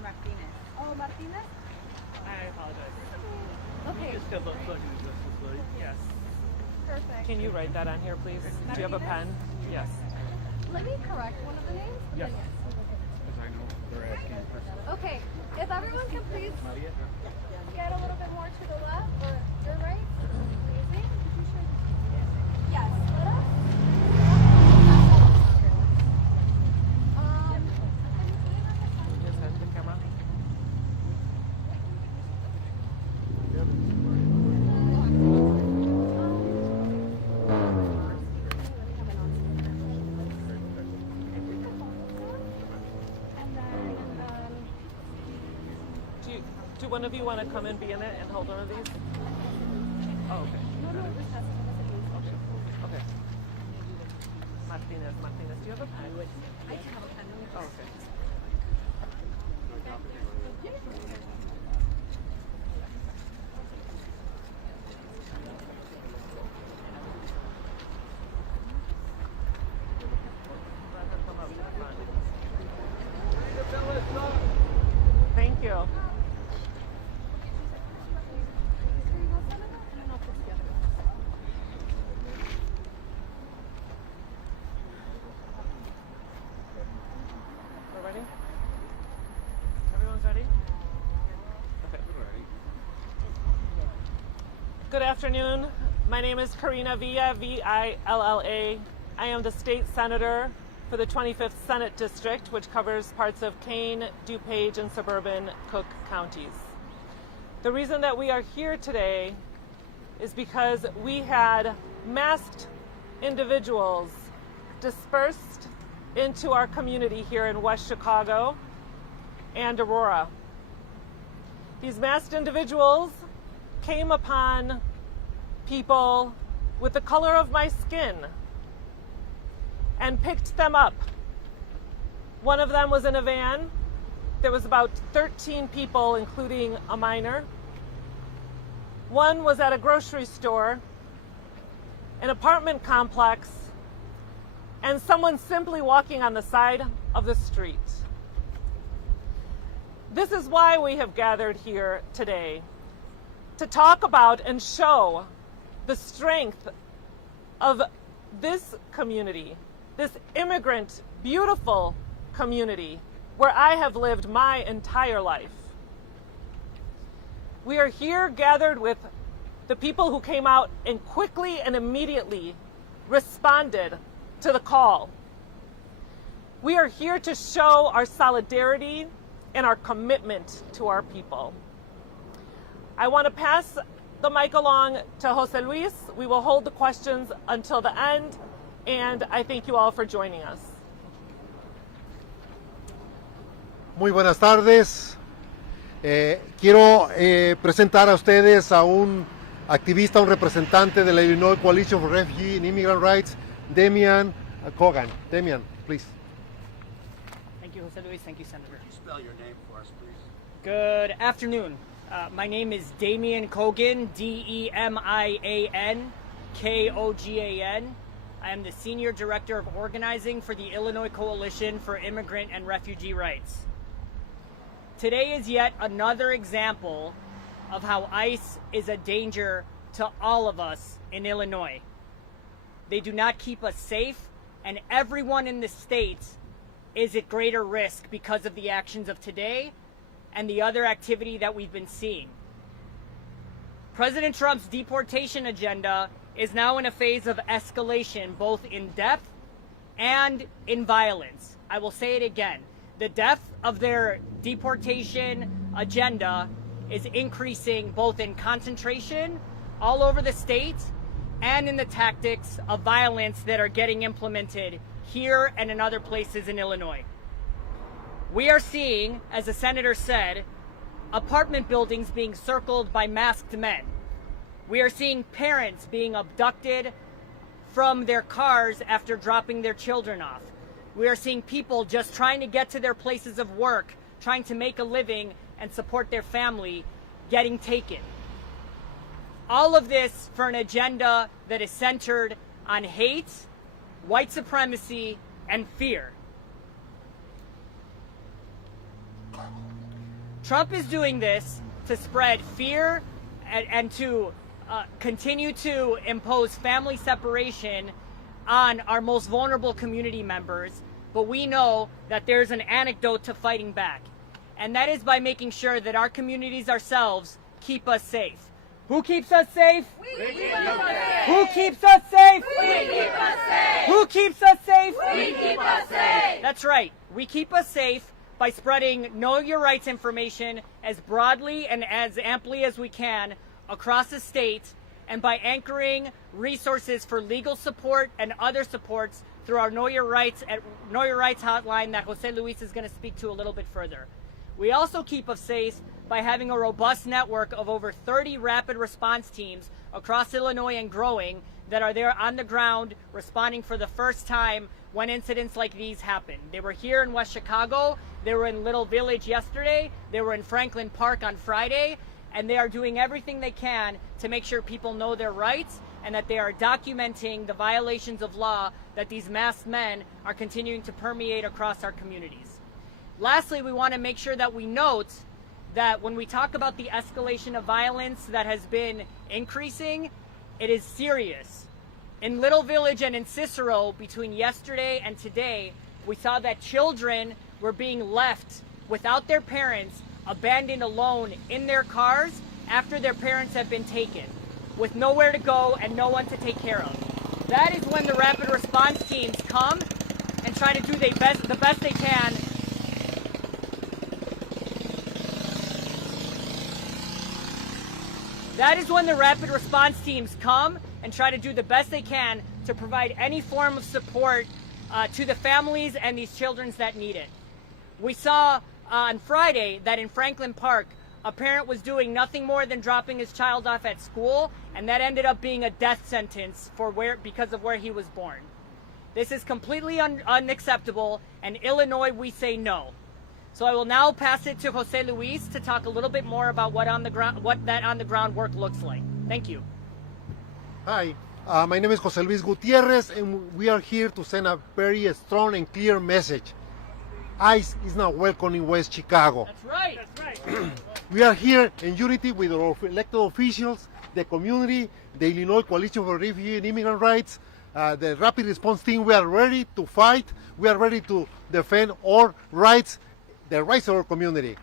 Mr. Martinez. Oh, Martinez? I apologize. Okay, Just step up so I can adjust this light. Yes. perfect. Can you write that on here, please? Do you have a pen? Yes. Let me correct one of the names. Yes. Then Because I know they're asking. Okay, if everyone can please get a little bit more to the left or your right. Easy. Yes, let us. Yes, head the camera. Do one of you want to come and be in it and hold one of these? Oh, okay. Okay. Okay. Martinez, do you have a pen? I do have a pen. Oh, okay. Let her come up to the front. Thank you. We're ready? Everyone's ready? Okay. Good afternoon. My name is Karina Villa, V-I-L-L-A. I am the state senator for the 25th Senate District, which covers parts of Kane, DuPage, and suburban Cook counties. The reason that we are here today is because we had masked individuals dispersed into our community here in West Chicago and Aurora. These masked individuals came upon people with the color of my skin and picked them up. One of them was in a van. There was about 13 people, including a minor. One was at a grocery store, an apartment complex, and someone simply walking on the side of the street. This is why we have gathered here today, to talk about and show the strength of this community, this immigrant, beautiful community where I have lived my entire life. We are here gathered with the people who came out and quickly and immediately responded to the call. We are here to show our solidarity and our commitment to our people. I want to pass the mic along to Jose Luis. We will hold the questions until the end, and I thank you all for joining us. Muy buenas tardes. Quiero presentar a ustedes a un activista, un representante de la Illinois Coalition for Refugee and Immigrant Rights, Damian Cogan. Damian, please. Thank you, Jose Luis. Thank you, Senator. Can you spell your name for us, please? Good afternoon. My name is Damian Cogan, Demian Kogan. I am the Senior Director of Organizing for the Illinois Coalition for Immigrant and Refugee Rights. Today is yet another example of how ICE is a danger to all of us in Illinois. They do not keep us safe, and everyone in the state is at greater risk because of the actions of today and the other activity that we've been seeing. President Trump's deportation agenda is now in a phase of escalation, both in depth and in violence. I will say it again. The depth of their deportation agenda is increasing both in concentration all over the state and in the tactics of violence that are getting implemented here and in other places in Illinois. We are seeing, as the senator said, apartment buildings being circled by masked men. We are seeing parents being abducted from their cars after dropping their children off. We are seeing people just trying to get to their places of work, trying to make a living and support their family, getting taken. All of this for an agenda that is centered on hate, white supremacy, and fear. Trump is doing this to spread fear and to continue to impose family separation on our most vulnerable community members. But we know that there's an antidote to fighting back. And that is by making sure that our communities ourselves keep us safe. Who keeps us safe? We keep us safe. Who keeps us safe? We keep us safe. Who keeps us safe? We keep us safe. That's right. We keep us safe by spreading Know Your Rights information as broadly and as amply as we can across the state, and by anchoring resources for legal support and other supports through our Know Your Rights hotline that Jose Luis is going to speak to a little bit further. We also keep us safe by having a robust network of over 30 rapid response teams across Illinois and growing that are there on the ground responding for the first time when incidents like these happen. They were here in West Chicago, they were in Little Village yesterday, they were in Franklin Park on Friday, and they are doing everything they can to make sure people know their rights and that they are documenting the violations of law that these masked men are continuing to permeate across our communities. Lastly, we want to make sure that we note that when we talk about the escalation of violence that has been increasing, it is serious. In Little Village and in Cicero, between yesterday and today, we saw that children were being left without their parents, abandoned alone in their cars after their parents have been taken, with nowhere to go and no one to take care of. That is when the rapid response teams come and try to do the best they can. That is when the rapid response teams come and try to do the best they can to provide any form of support to the families and these children that need it. We saw on Friday that in Franklin Park, a parent was doing nothing more than dropping his child off at school, and that ended up being a death sentence because of where he was born. This is completely unacceptable, and Illinois, we say no. So I will now pass it to Jose Luis to talk a little bit more about what that on the ground work looks like. Thank you. Hi, my name is Jose Luis Gutierrez, and we are here to send a very strong and clear message. ICE is not welcome in West Chicago. That's right. That's right. We are here in unity with our elected officials, the community, the Illinois Coalition for Refugee and Immigrant Rights, the Rapid Response Team. We are ready to fight. We are ready to defend our rights, the rights of our community.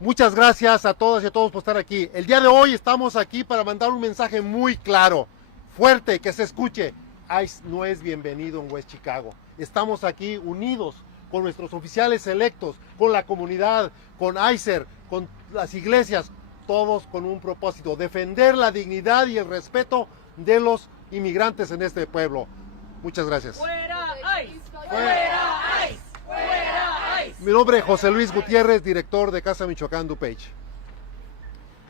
Muchas gracias a todas y a todos por estar aquí. El día de hoy estamos aquí para mandar un mensaje muy claro, fuerte, que se escuche. ICE no es bienvenido en West Chicago. Estamos aquí unidos con nuestros oficiales electos, con la comunidad, con ICER, con las iglesias, todos con un propósito, defender la dignidad y el respeto de los inmigrantes en este pueblo. Muchas gracias. ¡Fuera ICE! ¡Fuera ICE! ¡Fuera ICE! Mi nombre es José Luis Gutiérrez, director de Casa Michoacán DuPage.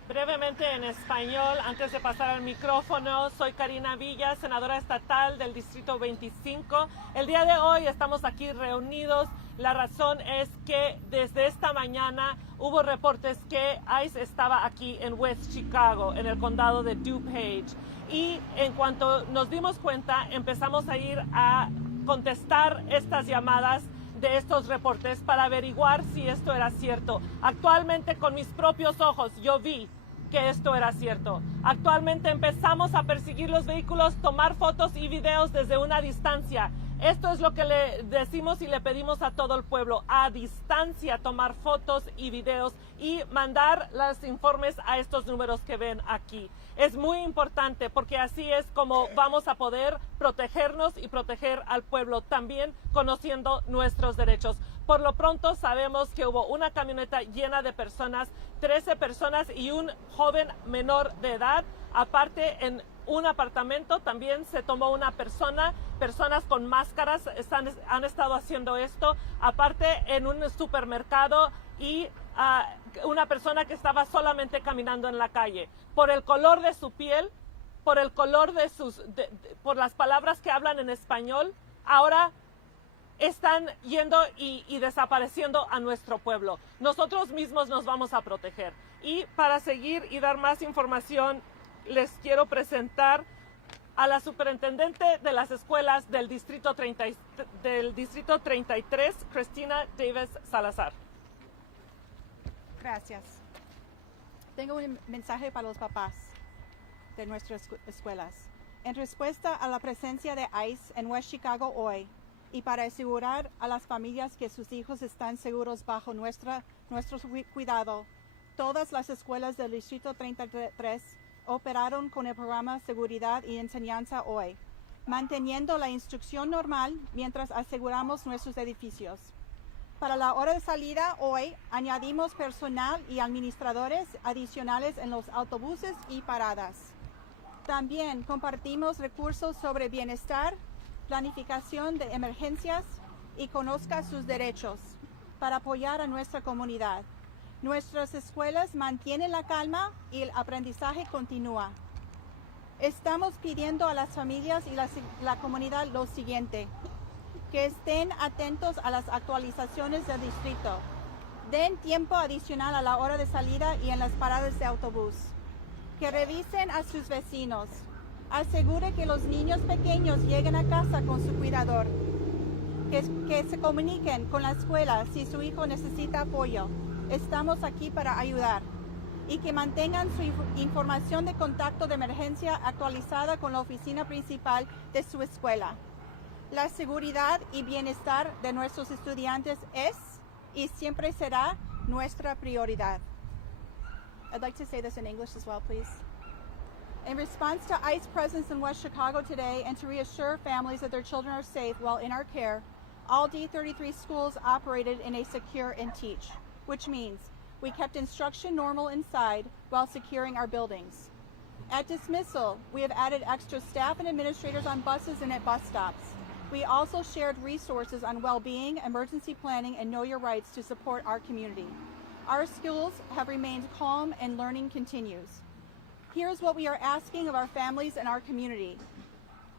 Brevemente en español, antes de pasar al micrófono, soy Karina Villa, senadora estatal del Distrito 25. El día de hoy estamos aquí reunidos. La razón es que desde esta mañana hubo reportes que ICE estaba aquí en West Chicago, en el condado de DuPage. Y en cuanto nos dimos cuenta, empezamos a ir a contestar estas llamadas de estos reportes para averiguar si esto era cierto. Actualmente, con mis propios ojos, yo vi que esto era cierto. Actualmente empezamos a perseguir los vehículos, tomar fotos y videos desde una distancia. Esto es lo que le decimos y le pedimos a todo el pueblo, a distancia, tomar fotos y videos y mandar los informes a estos números que ven aquí. Es muy importante porque así es como vamos a poder protegernos y proteger al pueblo, también conociendo nuestros derechos. Por lo pronto sabemos que hubo una camioneta llena de personas, 13 personas y un joven menor de edad. Aparte, en un apartamento también se tomó una persona, personas con máscaras han estado haciendo esto. Aparte, en un supermercado y una persona que estaba solamente caminando en la calle. Por el color de su piel, por el color de por las palabras que hablan en español, ahora están yendo y desapareciendo a nuestro pueblo. Nosotros mismos nos vamos a proteger. Y para seguir y dar más información, les quiero presentar a la superintendente de las escuelas del Distrito 33, Cristina Davis Salazar. Gracias. Tengo un mensaje para los papás de nuestras escuelas. En respuesta a la presencia de ICE en West Chicago hoy y para asegurar a las familias que sus hijos están seguros bajo nuestro cuidado, todas las escuelas del Distrito 33 operaron con el programa Seguridad y Enseñanza hoy, manteniendo la instrucción normal mientras aseguramos nuestros edificios. Para la hora de salida hoy, añadimos personal y administradores adicionales en los autobuses y paradas. También compartimos recursos sobre bienestar, planificación de emergencias y conozca sus derechos para apoyar a nuestra comunidad. Nuestras escuelas mantienen la calma y el aprendizaje continúa. Estamos pidiendo a las familias y la comunidad lo siguiente: que estén atentos a las actualizaciones del distrito, den tiempo adicional a la hora de salida y en las paradas de autobús, que revisen a sus vecinos, asegure que los niños pequeños lleguen a casa con su cuidador, que se comuniquen con la escuela si su hijo necesita apoyo. Estamos aquí para ayudar. Y que mantengan su información de contacto de emergencia actualizada con la oficina principal de su escuela. La seguridad y bienestar de nuestros estudiantes es y siempre será nuestra prioridad. I'd like to say this in English as well, please. In response to ICE presence in West Chicago today and to reassure families that their children are safe while in our care, all D33 schools operated in a secure and teach, which means we kept instruction normal inside while securing our buildings. At dismissal, we have added extra staff and administrators on buses and at bus stops. We also shared resources on well-being, emergency planning, and Know Your Rights to support our community. Our schools have remained calm and learning continues. Here's what we are asking of our families and our community.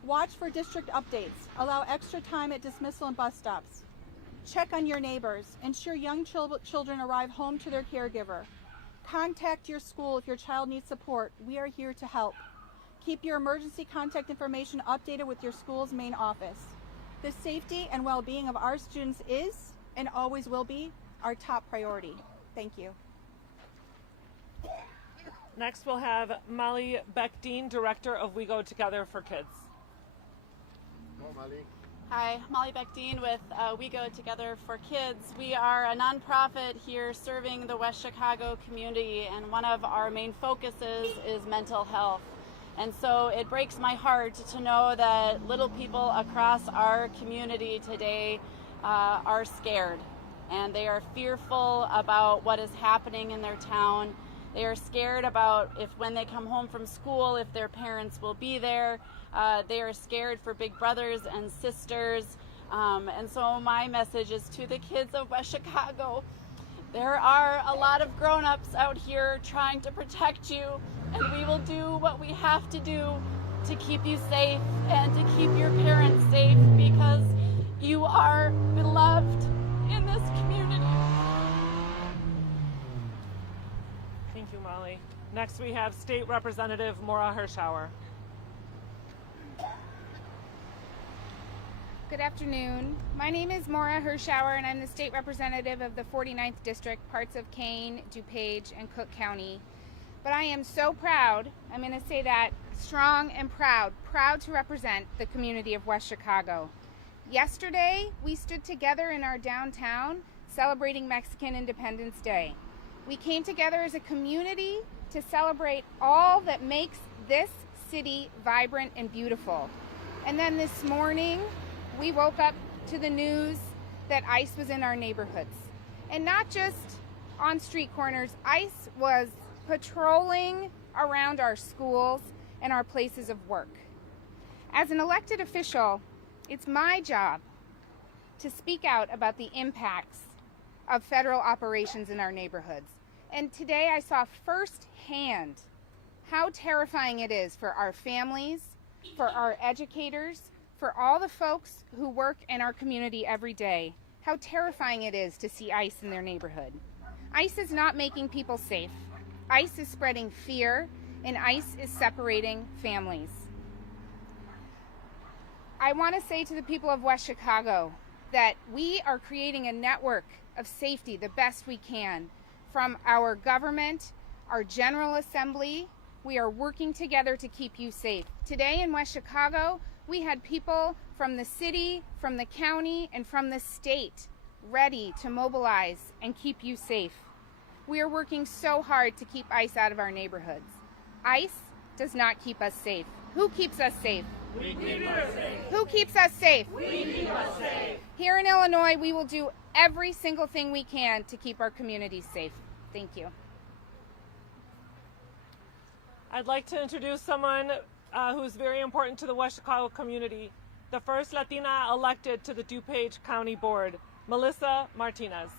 Watch for district updates. Allow extra time at dismissal and bus stops. Check on your neighbors. Ensure young children arrive home to their caregiver. Contact your school if your child needs support. We are here to help. Keep your emergency contact information updated with your school's main office. The safety and well-being of our students is, and always will be, our top priority. Thank you. Next, we'll have Molly Beckdean, Director of We Go Together for Kids. Hi, Molly Beckdean with We Go Together for Kids. We are a nonprofit here serving the West Chicago community, and one of our main focuses is mental health. And so it breaks my heart to know that little people across our community today are scared, and they are fearful about what is happening in their town. They are scared about if when they come home from school, if their parents will be there. They are scared for big brothers and sisters. And so my message is to the kids of West Chicago. There are a lot of grown-ups out here trying to protect you, and we will do what we have to do to keep you safe and to keep your parents safe, because you are beloved in this community. Thank you, Molly. Next, we have State Representative Maura Hirschauer. Good afternoon. My name is Maura Hirschauer, and I'm the state representative of the 49th District, parts of Kane, DuPage, and Cook County. But I am so proud, I'm going to say that, strong and proud to represent the community of West Chicago. Yesterday, we stood together in our downtown celebrating Mexican Independence Day. We came together as a community to celebrate all that makes this city vibrant and beautiful. And then this morning, we woke up to the news that ICE was in our neighborhoods. And not just on street corners, ICE was patrolling around our schools and our places of work. As an elected official, it's my job to speak out about the impacts of federal operations in our neighborhoods. And today I saw firsthand how terrifying it is for our families, for our educators, for all the folks who work in our community every day, how terrifying it is to see ICE in their neighborhood. ICE is not making people safe. ICE is spreading fear, and ICE is separating families. I want to say to the people of West Chicago that we are creating a network of safety the best we can from our government, our General Assembly. We are working together to keep you safe. Today in West Chicago, we had people from the city, from the county, and from the state ready to mobilize and keep you safe. We are working so hard to keep ICE out of our neighborhoods. ICE does not keep us safe. Who keeps us safe? We keep us safe. Who keeps us safe? We keep us safe. Here in Illinois, we will do every single thing we can to keep our communities safe. Thank you. I'd like to introduce someone who's very important to the West Chicago community, the first Latina elected to the DuPage County Board, Melissa Martinez.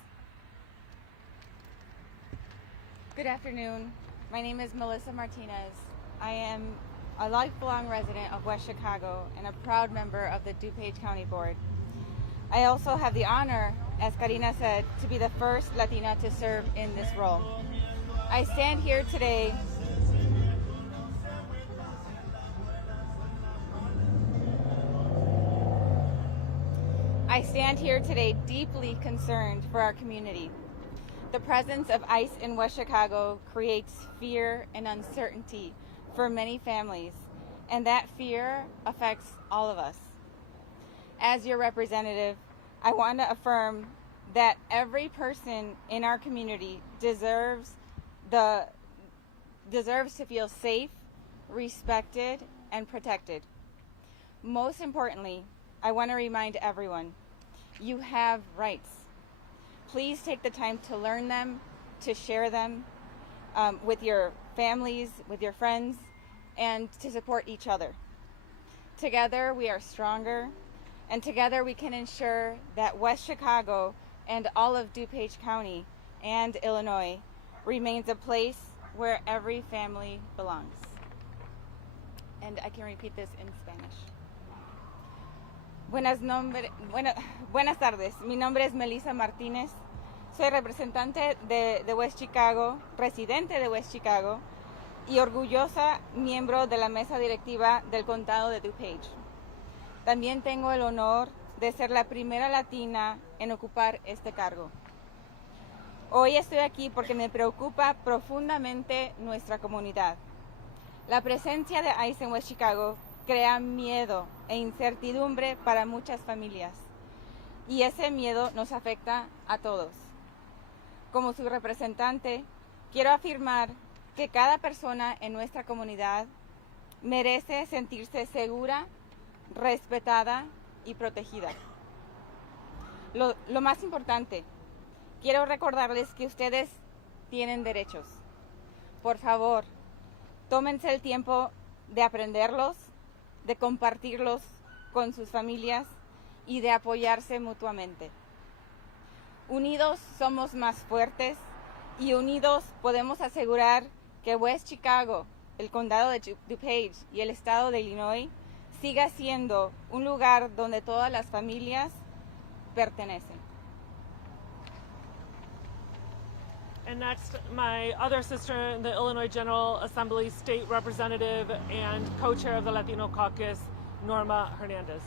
Good afternoon. My name is Melissa Martinez. I am a lifelong resident of West Chicago and a proud member of the DuPage County Board. I also have the honor, as Karina said, to be the first Latina to serve in this role. I stand here today deeply concerned for our community. The presence of ICE in West Chicago creates fear and uncertainty for many families, and that fear affects all of us. As your representative, I want to affirm that every person in our community deserves to feel safe, respected, and protected. Most importantly, I want to remind everyone, you have rights. Please take the time to learn them, to share them with your families, with your friends, and to support each other. Together we are stronger, and together we can ensure that West Chicago and all of DuPage County and Illinois remains a place where every family belongs. And I can repeat this in Spanish. Buenas tardes, mi nombre es Melissa Martínez, soy representante de West Chicago, residente de West Chicago y orgullosa miembro de la mesa directiva del condado de DuPage. También tengo el honor de ser la primera latina en ocupar este cargo. Hoy estoy aquí porque me preocupa profundamente nuestra comunidad. La presencia de ICE en West Chicago crea miedo e incertidumbre para muchas familias, y ese miedo nos afecta a todos. Como su representante, quiero afirmar que cada persona en nuestra comunidad merece sentirse segura, respetada y protegida. Lo más importante, quiero recordarles que ustedes tienen derechos. Por favor, tómense el tiempo de aprenderlos, de compartirlos con sus familias y de apoyarse mutuamente. Unidos somos más fuertes y unidos podemos asegurar que West Chicago, el condado de DuPage y el estado de Illinois siga siendo un lugar donde todas las familias pertenecen. And next, my other sister in the Illinois General Assembly, State Representative and co-chair of the Latino Caucus, Norma Hernandez.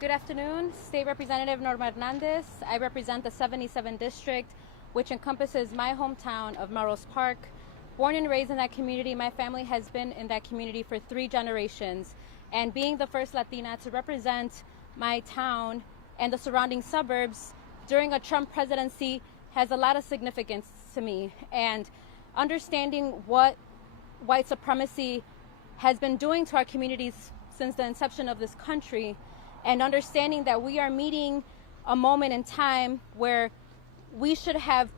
Good afternoon, State Representative Norma Hernandez. I represent the 77th District, which encompasses my hometown of Melrose Park. Born and raised in that community, my family has been in that community for 3 generations. And being the first Latina to represent my town and the surrounding suburbs during a Trump presidency has a lot of significance to me. And understanding what white supremacy has been doing to our communities since the inception of this country, and understanding that we are meeting a moment in time where we should have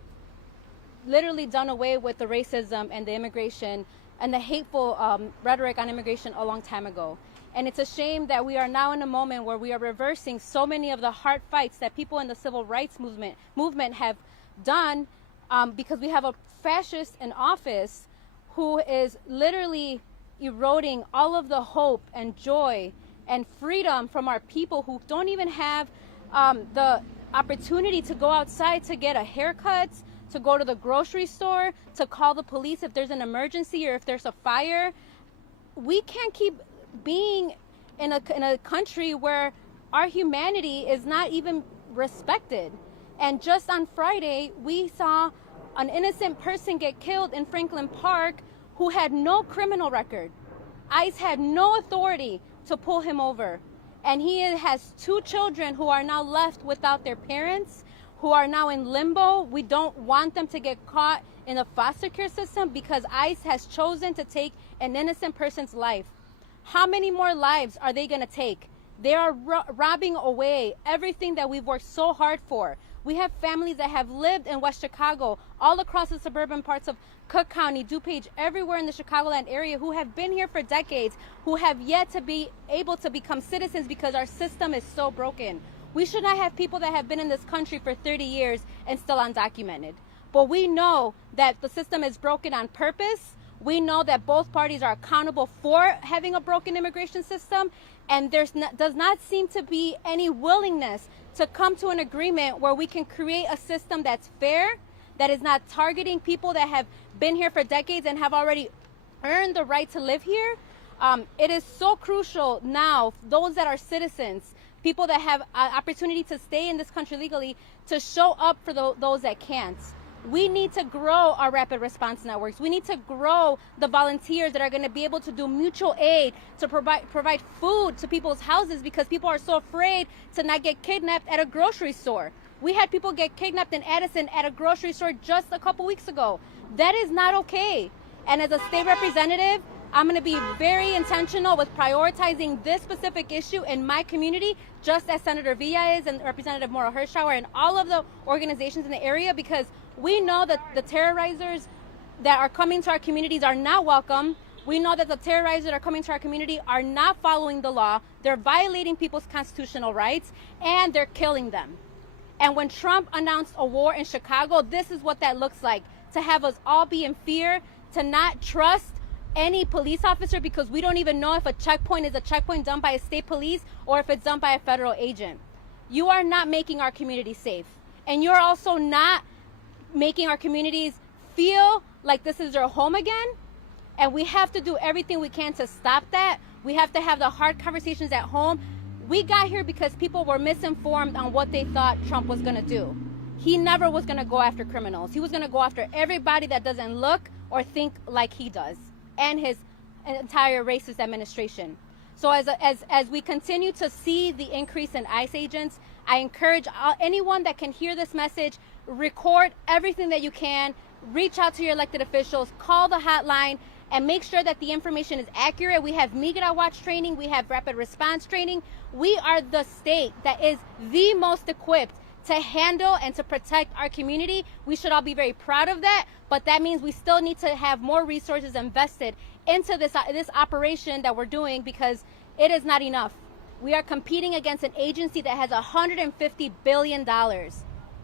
literally done away with the racism and the immigration and the hateful rhetoric on immigration a long time ago. And it's a shame that we are now in a moment where we are reversing so many of the hard fights that people in the civil rights movement have done, because we have a fascist in office who is literally eroding all of the hope and joy and freedom from our people who don't even have the opportunity to go outside to get a haircut, to go to the grocery store, to call the police if there's an emergency or if there's a fire. We can't keep being in a country where our humanity is not even respected. And just on Friday, we saw an innocent person get killed in Franklin Park who had no criminal record. ICE had no authority to pull him over. And he has 2 children who are now left without their parents, who are now in limbo. We don't want them to get caught in a foster care system because ICE has chosen to take an innocent person's life. How many more lives are they going to take? They are robbing away everything that we've worked so hard for. We have families that have lived in West Chicago, all across the suburban parts of Cook County, DuPage, everywhere in the Chicagoland area, who have been here for decades, who have yet to be able to become citizens because our system is so broken. We should not have people that have been in this country for 30 years and still undocumented. But we know that the system is broken on purpose. We know that both parties are accountable for having a broken immigration system, and does not seem to be any willingness to come to an agreement where we can create a system that's fair, that is not targeting people that have been here for decades and have already earned the right to live here. It is so crucial now, those that are citizens, people that have an opportunity to stay in this country legally, to show up for those that can't. We need to grow our rapid response networks. We need to grow the volunteers that are going to be able to do mutual aid, to provide food to people's houses, because people are so afraid to not get kidnapped at a grocery store. We had people get kidnapped in Addison at a grocery store just a couple weeks ago. That is not okay. And as a state representative, I'm going to be very intentional with prioritizing this specific issue in my community, just as Senator Villa is and Representative Maura Hirschauer and all of the organizations in the area, because we know that the terrorizers that are coming to our communities are not welcome. We know that the terrorizers that are coming to our community are not following the law. They're violating people's constitutional rights, and they're killing them. And when Trump announced a war in Chicago, this is what that looks like, to have us all be in fear, to not trust any police officer, because we don't even know if a checkpoint is a checkpoint done by a state police or if it's done by a federal agent. You are not making our community safe. And you're also not making our communities feel like this is their home again. And we have to do everything we can to stop that. We have to have the hard conversations at home. We got here because people were misinformed on what they thought Trump was going to do. He never was going to go after criminals. He was going to go after everybody that doesn't look or think like he does, and his entire racist administration. So as we continue to see the increase in ICE agents, I encourage anyone that can hear this message, record everything that you can, reach out to your elected officials, call the hotline, and make sure that the information is accurate. We have Migra Watch training, we have rapid response training. We are the state that is the most equipped to handle and to protect our community. We should all be very proud of that, but that means we still need to have more resources invested into this operation that we're doing, because it is not enough. We are competing against an agency that has $150 billion.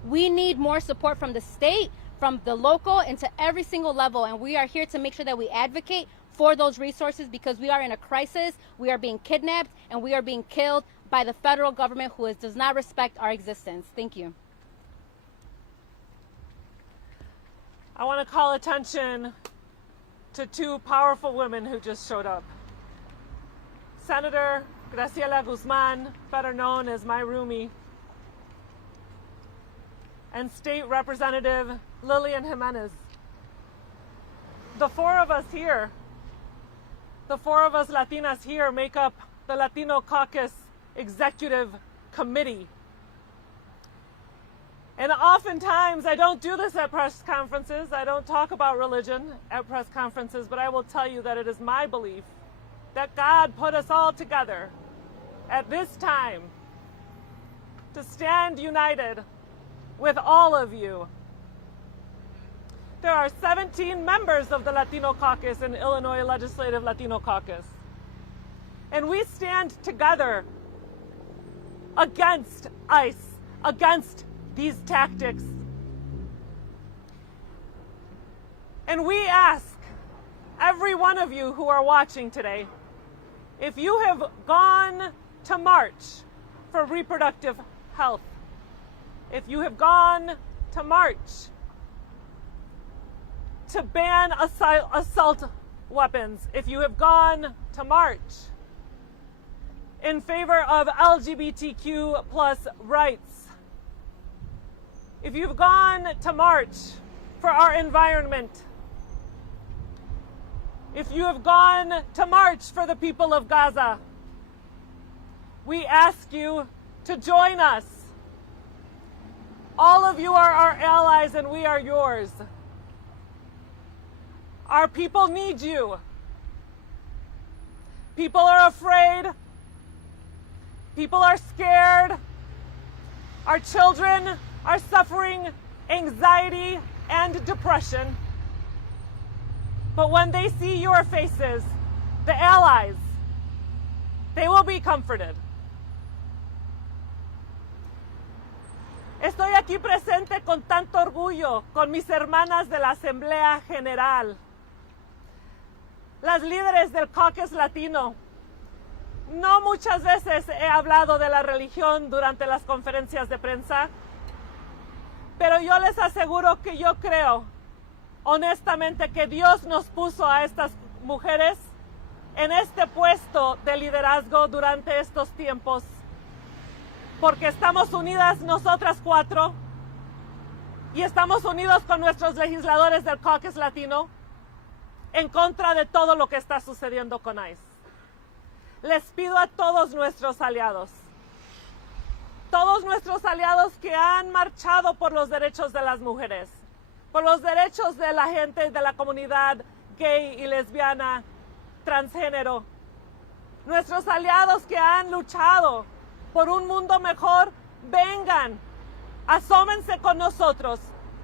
We need more support from the state, from the local, and to every single level, and we are here to make sure that we advocate for those resources, because we are in a crisis. We are being kidnapped and we are being killed by the federal government, who does not respect our existence. Thank you. I want to call attention to 2 powerful women who just showed up. Senator Graciela Guzman, better known as my roomie, and State Representative Lillian Jimenez. The 4 of us here, the 4 of us Latinas here, make up the Latino Caucus Executive Committee. And oftentimes, I don't do this at press conferences. I don't talk about religion at press conferences, but I will tell you that it is my belief that God put us all together at this time to stand united with all of you. There are 17 members of the Latino Caucus in Illinois Legislative Latino Caucus. And we stand together against ICE, against these tactics. And we ask every one of you who are watching today, if you have gone to march for reproductive health, if you have gone to march to ban assault weapons, if you have gone to march in favor of LGBTQ plus rights, if you've gone to march for our environment, if you have gone to march for the people of Gaza, we ask you to join us. All of you are our allies and we are yours. Our people need you. People are afraid. People are scared. Our children are suffering anxiety and depression. But when they see your faces, the allies, they will be comforted. Estoy aquí presente con tanto orgullo con mis hermanas de la Asamblea General, las líderes del Caucus Latino. No muchas veces he hablado de la religión durante las conferencias de prensa, pero yo les aseguro que yo creo, honestamente, que Dios nos puso a estas mujeres en este puesto de liderazgo durante estos tiempos, porque estamos unidas nosotras cuatro y estamos unidos con nuestros legisladores del Caucus Latino en contra de todo lo que está sucediendo con ICE. Les pido a todos nuestros aliados que han marchado por los derechos de las mujeres, por los derechos de la gente de la comunidad gay y lesbiana, transgénero, nuestros aliados que han luchado por un mundo mejor, vengan, asómense con nosotros,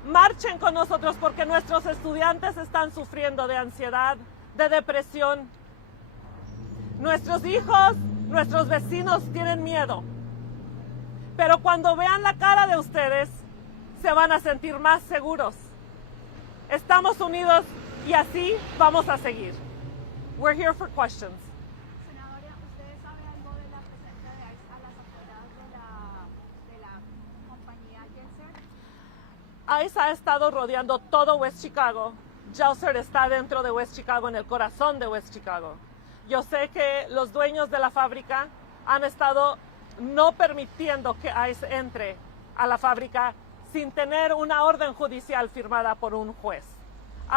marchen con nosotros, porque nuestros estudiantes están sufriendo de ansiedad, de depresión. Nuestros hijos, nuestros vecinos tienen miedo. Pero cuando vean la cara de ustedes, se van a sentir más seguros. Estamos unidos y así vamos a seguir. We're here for questions. Senadora, ¿usted sabe algo de la presencia de ICE a las afueras de la compañía Gelser? ICE ha estado rodeando todo West Chicago. Gelser está dentro de West Chicago, en el corazón de West Chicago. Yo sé que los dueños de la fábrica han estado no permitiendo que ICE entre a la fábrica sin tener una orden judicial firmada por un juez.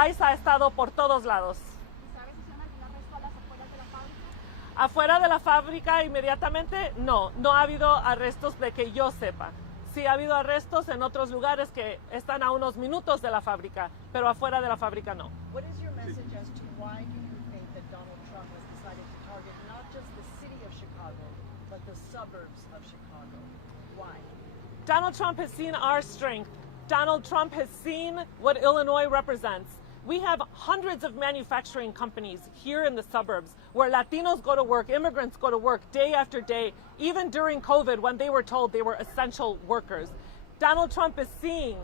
ICE ha estado por todos lados. ¿Y sabe si se han algún arresto a las afueras de la fábrica? Afuera de la fábrica inmediatamente, no ha habido arrestos de que yo sepa. Sí ha habido arrestos en otros lugares que están a unos minutos de la fábrica, pero afuera de la fábrica no. What is your message as to why do you think that Donald Trump has decided to target not just the city of Chicago, but the suburbs of Chicago? Why? Donald Trump has seen our strength. Donald Trump has seen what Illinois represents. We have hundreds of manufacturing companies here in the suburbs where Latinos go to work, immigrants go to work day after day, even during COVID when they were told they were essential workers. Donald Trump is seeing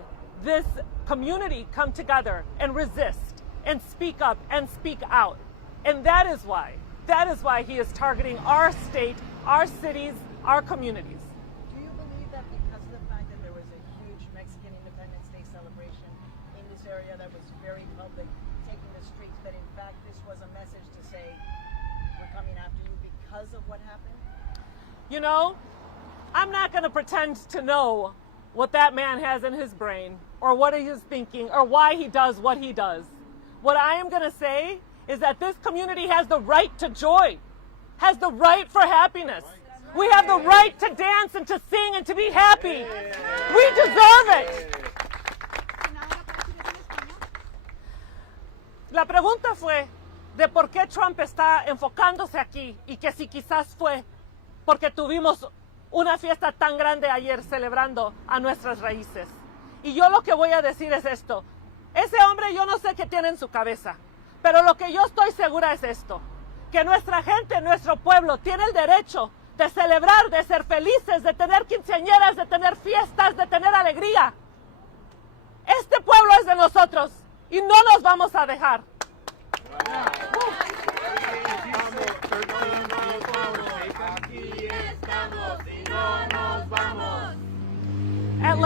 this community come together and resist and speak up and speak out. And that is why he is targeting our state, our cities, our communities. Do you believe that because of the fact that there was a huge Mexican Independence Day celebration in this area that was very public, taking the streets, that in fact this was a message to say, we're coming after you because of what happened? You know, I'm not going to pretend to know what that man has in his brain or what he is thinking or why he does what he does. What I am going to say is that this community has the right to joy, has the right for happiness. We have the right to dance and to sing and to be happy. We deserve it. La pregunta fue de por qué Trump está enfocándose aquí y que si quizás fue porque tuvimos una fiesta tan grande ayer celebrando a nuestras raíces. Y yo lo que voy a decir es esto. Ese hombre yo no sé qué tiene en su cabeza, pero lo que yo estoy segura es esto, que nuestra gente, nuestro pueblo tiene el derecho de celebrar, de ser felices, de tener quinceañeras, de tener fiestas, de tener alegría. Este pueblo es de nosotros y no nos vamos a dejar. At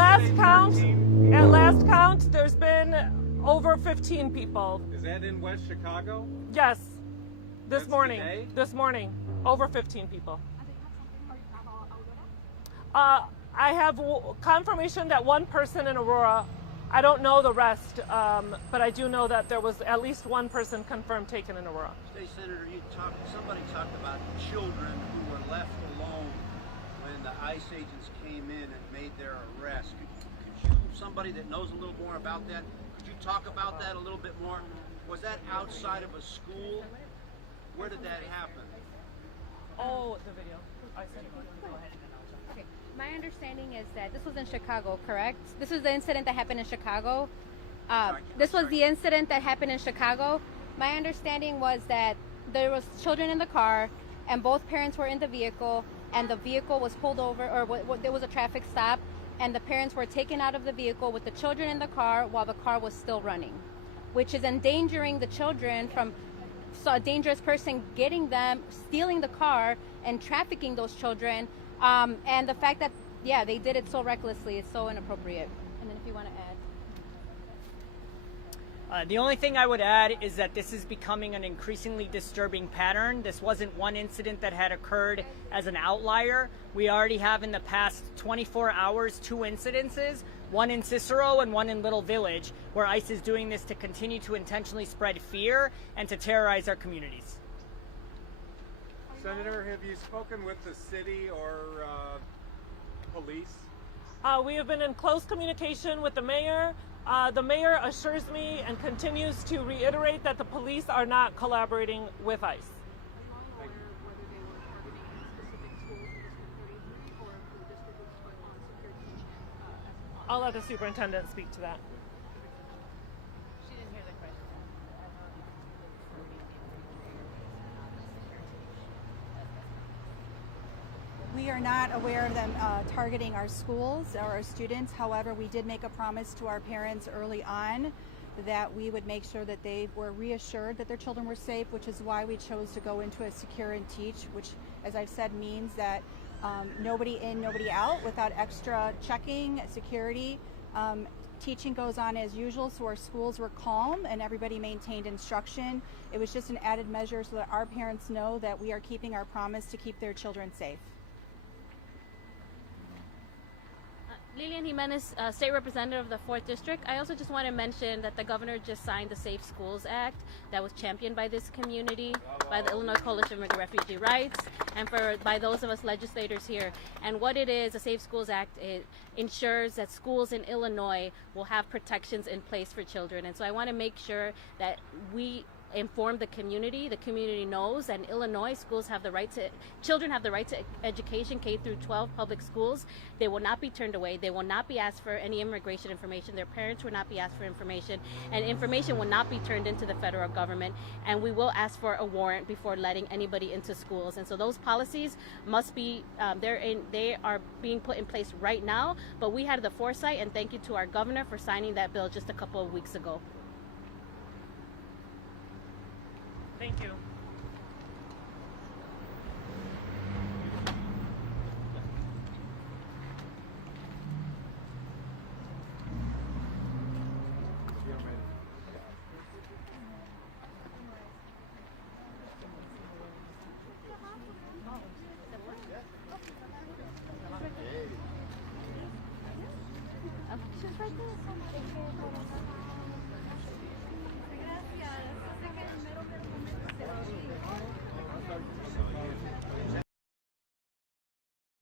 last count, there's been over 15 people. Is that in West Chicago? Yes, this That's morning. today? This morning, over 15 people. I have confirmation that one person in Aurora. I don't know the rest, but I do know that there was at least one person confirmed taken in Aurora. State Senator, somebody talked about children who were left alone when the ICE agents came in and made their arrest. Could you, somebody that knows a little more about that, could you talk about that a little bit more? Was that outside of a school? Where did that happen? Oh, the video. I see. Go ahead. Okay. My understanding is that this was in Chicago, correct? This was the incident that happened in Chicago. This was the incident that happened in Chicago. My understanding was that there was children in the car, and both parents were in the vehicle, and the vehicle was pulled over, or there was a traffic stop, and the parents were taken out of the vehicle with the children in the car while the car was still running, which is endangering the children from a dangerous person getting them, stealing the car, and trafficking those children. And the fact that, yeah, they did it so recklessly, it's so inappropriate. And then if you want to add. The only thing I would add is that this is becoming an increasingly disturbing pattern. This wasn't one incident that had occurred as an outlier. We already have in the past 24 hours 2 incidences, one in Cicero and one in Little Village, where ICE is doing this to continue to intentionally spread fear and to terrorize our communities. Senator, have you spoken with the city or police? We have been in close communication with the mayor. The mayor assures me and continues to reiterate that the police are not collaborating with ICE. I'll let the superintendent speak to that. She didn't hear the question. We are not aware of them targeting our schools or our students. However, we did make a promise to our parents early on that we would make sure that they were reassured that their children were safe, which is why we chose to go into a secure and teach, which, as I've said, means that nobody in, nobody out, without extra checking, security. Teaching goes on as usual, so our schools were calm and everybody maintained instruction. It was just an added measure so that our parents know that we are keeping our promise to keep their children safe. Lilian Jimenez, State Representative of the 4th District. I also just want to mention that the governor just signed the Safe Schools Act that was championed by this community, by the Illinois Coalition for Refugee Rights, and by those of us legislators here. And what it is, the Safe Schools Act, it ensures that schools in Illinois will have protections in place for children. And so I want to make sure that we inform the community. The community knows that in Illinois, children have the right to education, K through 12 public schools. They will not be turned away. They will not be asked for any immigration information. Their parents will not be asked for information, and information will not be turned into the federal government. And we will ask for a warrant before letting anybody into schools. And so those policies must be, they are being put in place right now, but we had the foresight, and thank you to our governor for signing that bill just a couple of weeks ago. Thank you. She's right there.